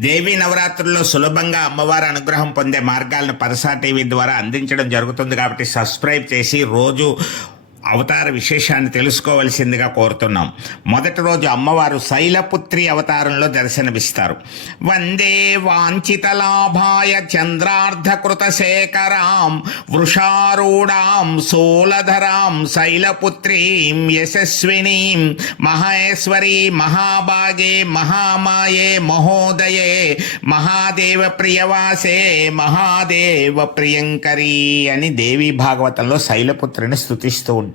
దేవీ నవరాత్రుల్లో సులభంగా అమ్మవారి అనుగ్రహం పొందే మార్గాలను పరసా టీవీ ద్వారా అందించడం జరుగుతుంది కాబట్టి సబ్స్క్రైబ్ చేసి రోజు అవతార విశేషాన్ని తెలుసుకోవలసిందిగా కోరుతున్నాం. మొదటి రోజు అమ్మవారు శైలపుత్రి అవతారంలో దర్శనమిస్తారు. వందే వాంఛిత లాభాయ చంద్రార్ధకృత శేఖరాం వృషారూఢాం సోలధరాం శైలపుత్రీం యశస్వినీం మహేశ్వరీ మహాభాగే మహామాయే మహోదయే మహాదేవ ప్రియవాసే మహాదేవ ప్రియంకరీ అని దేవి భాగవతంలో శైలపుత్రిని స్థుతిస్తూ ఉంటారు.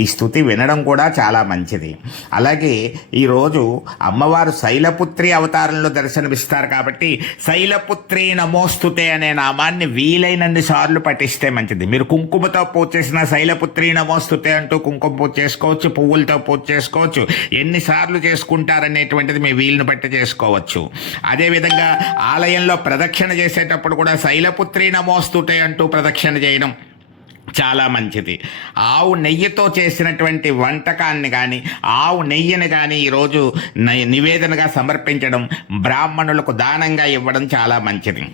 ఈ స్థుతి వినడం కూడా చాలా మంచిది. అలాగే ఈరోజు అమ్మవారు శైలపుత్రి అవతారంలో దర్శనమిస్తారు కాబట్టి శైలపుత్రి నమోస్తుతే అనే నామాన్ని వీలైనన్ని సార్లు పఠిస్తే మంచిది. మీరు కుంకుమతో పూజ చేసిన శైలపుత్రి నమోస్తుతే అంటూ కుంకుమ పూజ చేసుకోవచ్చు పువ్వులతో పూజ చేసుకోవచ్చు ఎన్నిసార్లు చేసుకుంటారనేటువంటిది మీ వీలుని బట్టి చేసుకోవచ్చు. అదేవిధంగా ఆలయంలో ప్రదక్షిణ చేసేటప్పుడు కూడా శైలపుత్రి నమోస్తుతే అంటూ ప్రదక్షిణ చేయడం చాలా మంచిది. ఆవు నెయ్యితో చేసినటువంటి వంటకాన్ని కానీ ఆవు నెయ్యిని కానీ ఈరోజు నివేదనగా సమర్పించడం బ్రాహ్మణులకు దానంగా ఇవ్వడం చాలా మంచిది.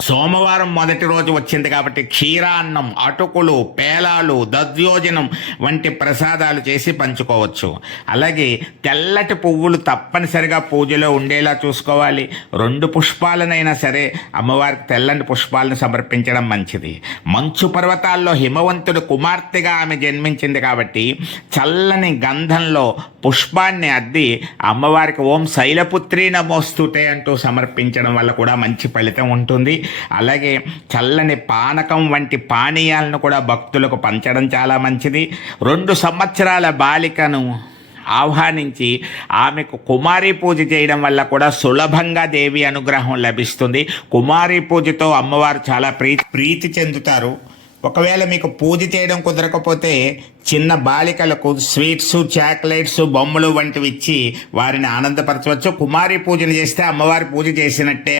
సోమవారం మొదటి రోజు వచ్చింది కాబట్టి క్షీరాన్నం అటుకులు పేలాలు దద్యోజనం వంటి ప్రసాదాలు చేసి పంచుకోవచ్చు. అలాగే తెల్లటి పువ్వులు తప్పనిసరిగా పూజలో ఉండేలా చూసుకోవాలి. రెండు పుష్పాలనైనా సరే అమ్మవారికి తెల్లని పుష్పాలను సమర్పించడం మంచిది. మంచు పర్వతాల్లో హిమవంతుడు కుమార్తెగా ఆమె జన్మించింది కాబట్టి చల్లని గంధంలో పుష్పాన్ని అద్ది అమ్మవారికి ఓం శైలపుత్రి నమోస్తుతే అంటూ సమర్పించడం వల్ల కూడా మంచి ఫలితం ఉంటుంది. అలాగే చల్లని పానకం వంటి పానీయాలను కూడా భక్తులకు పంచడం చాలా మంచిది. రెండు సంవత్సరాల బాలికను ఆహ్వానించి ఆమెకు కుమారి పూజ చేయడం వల్ల కూడా సులభంగా దేవి అనుగ్రహం లభిస్తుంది. కుమారి పూజతో అమ్మవారు చాలా ప్రీతి ప్రీతి చెందుతారు. ఒకవేళ మీకు పూజ చేయడం కుదరకపోతే చిన్న బాలికలకు స్వీట్స్ చాక్లెట్స్ బొమ్మలు వంటివి ఇచ్చి వారిని ఆనందపరచవచ్చు. కుమారి పూజను చేస్తే అమ్మవారి పూజ చేసినట్టే.